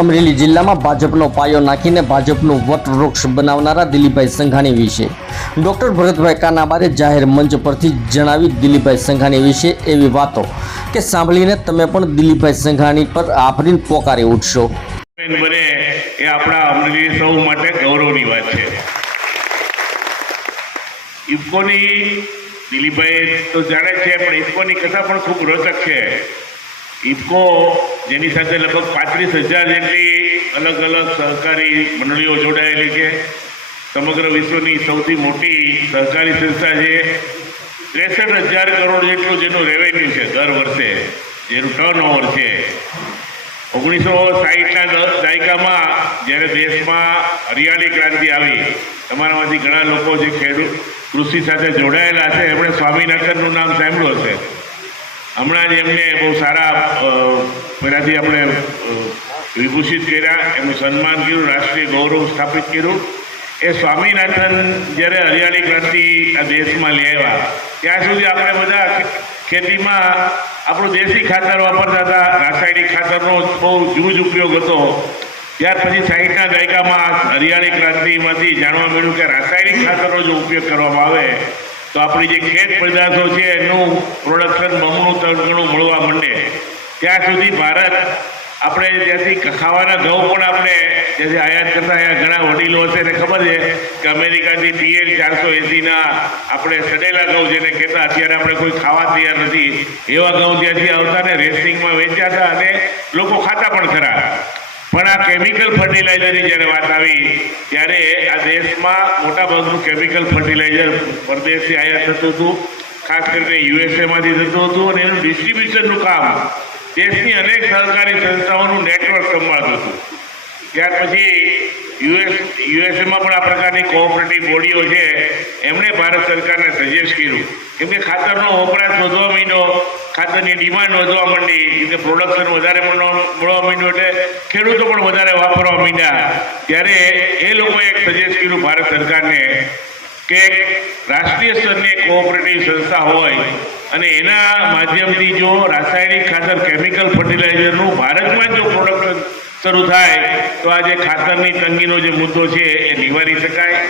અમરેલી જિલ્લામાં ભાજપનો પાયો નાખીને ભાજપનું વટવૃક્ષ બનાવનારા દિલીપભાઈ સંઘાણી વિશે ડોક્ટર ભરતભાઈ કાનાબારે જાહેર મંચ પરથી જણાવી દિલીપભાઈ સંઘાણી વિશે એવી વાતો કે સાંભળીને તમે પણ દિલીપભાઈ સંઘાણી પર આફરીન પોકારી ઉઠશો। બને એ આપણા અમરેલી સૌ માટે ગૌરવની વાત છે। ઇફકોની દિલીપભાઈ તો જાણે છે, પણ ઇફકોની કથા પણ ખૂબ રોચક છે। ઇફકો જેની સાથે લગભગ 35,000 જેટલી અલગ અલગ સહકારી મંડળીઓ જોડાયેલી છે, સમગ્ર વિશ્વની સૌથી મોટી સહકારી સંસ્થા છે। 63,000 કરોડ જેટલું જેનું રેવન્યુ છે દર વર્ષે, જેનું ટર્નઓવર છે। 1960ના દાયકામાં જ્યારે દેશમાં હરિયાળી ક્રાંતિ આવી, તમારામાંથી ઘણા લોકો જે કૃષિ સાથે જોડાયેલા છે એમણે સ્વામિનાથનનું નામ સાંભળ્યું હશે। હમણાં જ એમને બહુ સારા પહેલાંથી આપણે વિભૂષિત કર્યા, એમનું સન્માન કર્યું, રાષ્ટ્રીય ગૌરવ સ્થાપિત કર્યું। એ સ્વામિનાથન જ્યારે હરિયાળી ક્રાંતિ આ દેશમાં લઈ આવ્યા ત્યાં સુધી આપણે બધા ખેતીમાં આપણું દેશી ખાતર વાપરતા હતા, રાસાયણિક ખાતરનો બહુ જૂજ ઉપયોગ હતો। ત્યાર પછી 60ના દાયકામાં હરિયાળી ક્રાંતિમાંથી જાણવા મળ્યું કે રાસાયણિક ખાતરનો જો ઉપયોગ કરવામાં આવે તો આપણી જે ખેત પદાર્થો છે એનું પ્રોડક્શન બમણું 3 ગણું મળવા માંડે। ત્યાં સુધી ભારત આપણે ત્યાંથી ખાવાના ઘઉં પણ આપણે ત્યાંથી આયાત કરતા, અહીંયા ઘણા વડીલો હશે એને ખબર છે કે અમેરિકાથી PL 480ના આપણે સડેલા ઘઉં જેને કહેતા, અત્યારે આપણે કોઈ ખાવા તૈયાર નથી એવા ઘઉં ત્યાંથી આવતા ને રેસ્ટિંગમાં વેચાતા અને લોકો ખાતા પણ ખરા। પણ આ કેમિકલ ફર્ટિલાઇઝરની જ્યારે વાત આવી ત્યારે આ દેશમાં મોટાભાગનું કેમિકલ ફર્ટિલાઇઝર પરદેશથી આયાત થતું હતું, ખાસ કરીને USA-માંથી થતું હતું અને એનું ડિસ્ટ્રીબ્યુશનનું કામ દેશની અનેક સહકારી સંસ્થાઓનું નેટવર્ક સંભાળતું હતું। ત્યાર પછી USA-માં પણ આ પ્રકારની કોઓપરેટિવ બોડીઓ છે, એમણે ભારત સરકારને સજેસ્ટ કર્યું, કેમ કે ખાતરનો વપરાશ વધવા માંડ્યો, ખાતરની ડિમાન્ડ વધવા માંડી, કેમ કે પ્રોડક્શન વધારે મળવા માંડ્યું એટલે ખેડૂતો પણ વધારે વાપરવા માંડ્યા। ત્યારે એ લોકોએ એક સજેસ્ટ કર્યું ભારત સરકારને કે રાષ્ટ્રીય સ્તરની કોઓપરેટિવ સંસ્થા હોય અને એના માધ્યમથી જો રાસાયણિક ખાતર કેમિકલ ફર્ટિલાઇઝરનું ભારતમાં જો પ્રોડક્શન શરૂ થાય તો આ જે ખાતરની તંગીનો જે મુદ્દો છે એ નિવારી શકાય।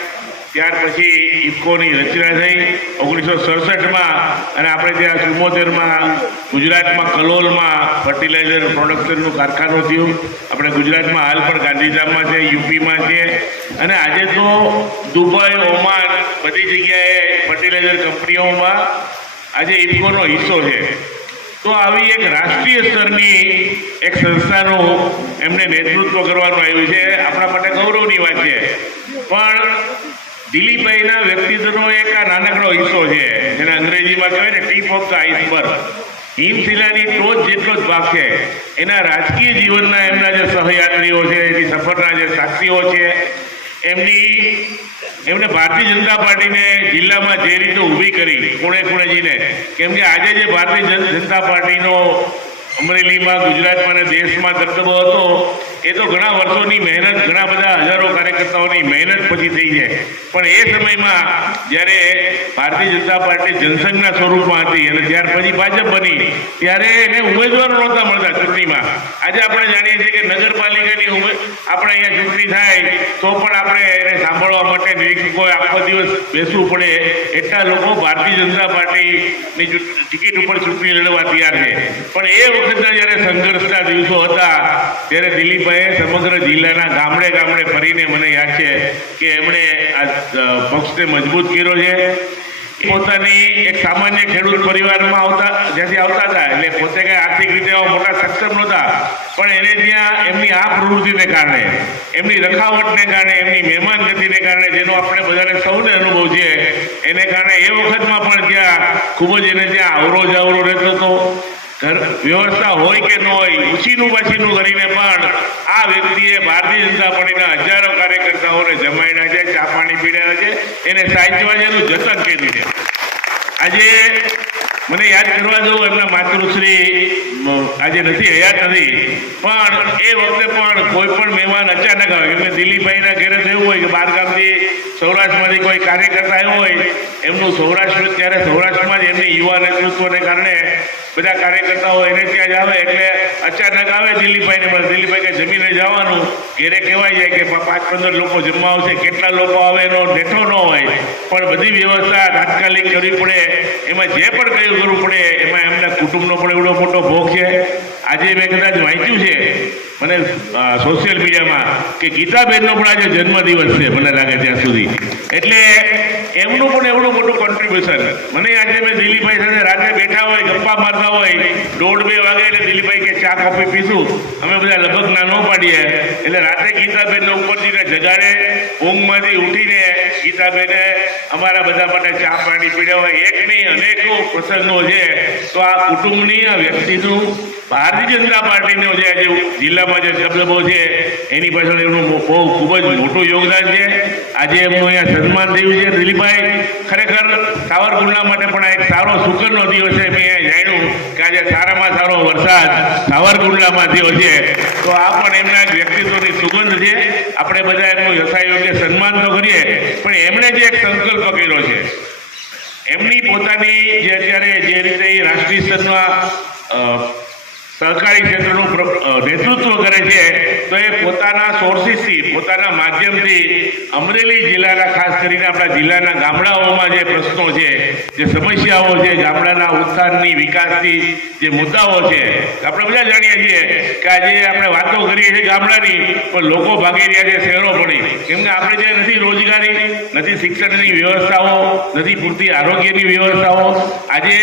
ત્યાર પછી ઇફકોની રચના થઈ 1967માં અને આપણે ત્યાં 74માં ગુજરાતમાં કલોલમાં ફર્ટિલાઇઝર પ્રોડક્શનનું કારખાનું થયું। આપણે ગુજરાતમાં હાલ પણ ગાંધીધામમાં છે, યુપીમાં છે અને આજે તો દુબઈ, ઓમાન બધી જગ્યાએ ફર્ટિલાઇઝર કંપનીઓમાં આજે ઇફકોનો હિસ્સો છે। તો આવી એક રાષ્ટ્રીય સ્તરની એક સંસ્થાનું એમને નેતૃત્વ કરવાનું આવ્યું છે, આપણા માટે ગૌરવની વાત છે। પણ દિલીપભાઈના વ્યક્તિત્વનો એક આ નાનકડો હિસ્સો છે, જેને અંગ્રેજીમાં કહેવાય ને ટીપ ઓફ ધ આઈસબર્ગ, હિમશિલાની ટોચ જેટલો જ ભાગ છે। એના રાજકીય જીવનના એમના જે સહયાત્રીઓ છે, એની સફરના જે સાક્ષીઓ છે, એમને ભારતીય જનતા પાર્ટીને જિલ્લામાં જે રીતે ઊભી કરી ખૂણે ખૂણે જઈને, કેમ કે આજે જે ભારતીય જનતા પાર્ટીનો અમરેલીમાં, ગુજરાતમાં અને દેશમાં દબદબો હતો એ તો ઘણા વર્ષોની મહેનત, ઘણા બધા હજારો કાર્યકર્તાઓની મહેનત પછી થઈ છે। પણ એ સમયમાં જ્યારે ભારતીય જનતા પાર્ટી જનસંઘના સ્વરૂપમાં હતી અને ત્યાર પછી ભાજપ બની ત્યારે એને ઉમેદવારો નહોતા મળતા ચૂંટણીમાં। આજે આપણે જાણીએ છીએ કે નગરપાલિકાની આપણે અહીંયા ચૂંટણી થાય તો પણ આપણે એને સાંભળવા માટે નિરીક્ષકોએ આખો દિવસ બેસવું પડે, એટલા લોકો ભારતીય જનતા પાર્ટીની ટિકિટ ઉપર ચૂંટણી લડવા તૈયાર છે। પણ એ વખતના જ્યારે સંઘર્ષના દિવસો હતા ત્યારે દિલીપભાઈએ સમગ્ર જિલ્લાના ગામડે ગામડે ફરીને મને યાદ છે કે એમણે આ પક્ષને મજબૂત કર્યો છે। પોતાની એક સામાન્ય ખેડૂત પરિવારમાં જ્યાંથી આવતા હતા, એટલે પોતે કંઈ આર્થિક રીતે મોટા સક્ષમ નહોતા, પણ એને ત્યાં એમની આ પ્રવૃત્તિને કારણે, એમની રખાવટને કારણે, એમની મહેમાન ગતિને કારણે, જેનો આપણે બધાને સૌને અનુભવ છે, એને કારણે એ વખતમાં પણ ત્યાં ખૂબ જ એને ત્યાં આવરો જાવરો રહેતો હતો। વ્યવસ્થા હોય કે ન હોય, ઉછીનું પાછીનું કરીને પણ આ વ્યક્તિએ ભારતીય જનતા પાર્ટીના હજારો કાર્યકર્તાઓને જમાડ્યા છે, ચા પાણી પીડાયા છે, એને સાચવા છે, એનું જતન કર્યું છે। આજે મને યાદ કરવા દઉં, એમના માતૃશ્રી આજે નથી, હયાત નથી, પણ એ વખતે પણ કોઈ પણ મહેમાન અચાનક આવે, કેમ કે દિલીપભાઈના ઘરે તો એવું હોય કે બહારગામથી સૌરાષ્ટ્રમાંથી કોઈ કાર્યકર્તા આવ્યો હોય, એમનું સૌરાષ્ટ્ર ત્યારે સૌરાષ્ટ્રમાં જ એમની યુવા નેતૃત્વને કારણે બધા કાર્યકર્તાઓ એને ત્યાં જ આવે, એટલે અચાનક આવે દિલીપભાઈને મળે. દિલીપભાઈ કે જમીને જવાનું, ઘેરે કહેવાય જાય કે 5-15 લોકો જમવા આવશે, કેટલા લોકો આવે એનો ડેટો ન હોય, પણ બધી વ્યવસ્થા તાત્કાલિક કરવી પડે. એમાં જે પણ કયું કરવું પડે એમાં એમના કુટુંબનો પણ એવડો મોટો ભોગ છે. આજે મેં કદાચ વાંચ્યું છે મને સોશિયલ મીડિયામાં કે ગીતાબેનનો પણ આજે જન્મદિવસ છે, મને લાગે ત્યાં સુધી. એટલે એમનું પણ એવડું મોટું કોન્ટ્રીબ્યુશન. મને આજે મેં દિલીપભાઈ સાથે રાતે બેઠા હોય, ગપ્પા મારતા હોય, 1:30-2 વાગે, એટલે દિલીપભાઈ કે ચા કોફી પીશું, અમે બધા લગભગ ના ન પાડીએ, એટલે રાતે ગીતાબેનને ઉપરથી જગાડે, ઊંઘમાંથી ઉઠીને ગીતાબેને અમારા બધા માટે ચા પાણી પીડાવે. એક નહીં અનેકો પ્રસંગો છે. તો આ કુટુંબની, આ વ્યક્તિનું, ભારતીય જનતા પાર્ટીનો જે આજે જિલ્લામાં જે દબદબો છે એની પાછળ એમનું બહુ ખૂબ જ મોટું યોગદાન છે. આજે એમનું અહીંયા સન્માન થયું છે. દિલીપભાઈ ખરેખર સાવરકુંડલા માટે પણ આ એક સારો શુકરનો દિવસ છે. મેં અહીંયા જાણ્યું કે આજે સારામાં સારો વરસાદ સાવરકુંડલામાં થયો છે. તો આ પણ એમના એક વ્યક્તિત્વની સુગંધ છે. આપણે બધા એમનું યથાયોગ્ય સન્માન તો કરીએ, પણ એમણે જે એક સંકલ્પ કર્યો છે, એમની પોતાની જે અત્યારે જે રીતે રાષ્ટ્રીય સ્તરમાં સહકારી ક્ષેત્રનું નેતૃત્વ કરે છે, તો એ પોતાના સોર્સિસથી, પોતાના માધ્યમથી અમરેલી જિલ્લાના, ખાસ કરીને આપણા જિલ્લાના ગામડાઓમાં જે પ્રશ્નો છે, જે સમસ્યાઓ છે, ગામડાના ઉત્થાનની, વિકાસની જે મુદ્દાઓ છે, આપણે બધા જાણીએ છીએ કે આજે આપણે વાતો કરીએ છીએ ગામડાની, પણ લોકો ભાગી રહ્યા છે શહેરો પડી. કેમ કે આપણે જે નથી રોજગારી, નથી શિક્ષણની વ્યવસ્થાઓ, નથી પૂરતી આરોગ્યની વ્યવસ્થાઓ. આજે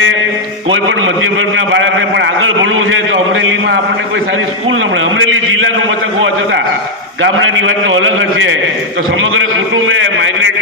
કોઈ પણ મધ્યમ વર્ગના બાળકને પણ આગળ ભણવું છે તો અમરેલીમાં આપણને કોઈ સારી સ્કૂલ ન મળે. અમરેલી જિલ્લાનું મથક હોવા છતાં ગામડાની વાત તો અલગ જ છે. તો સમગ્ર કુટુંબે માઇગ્રેટ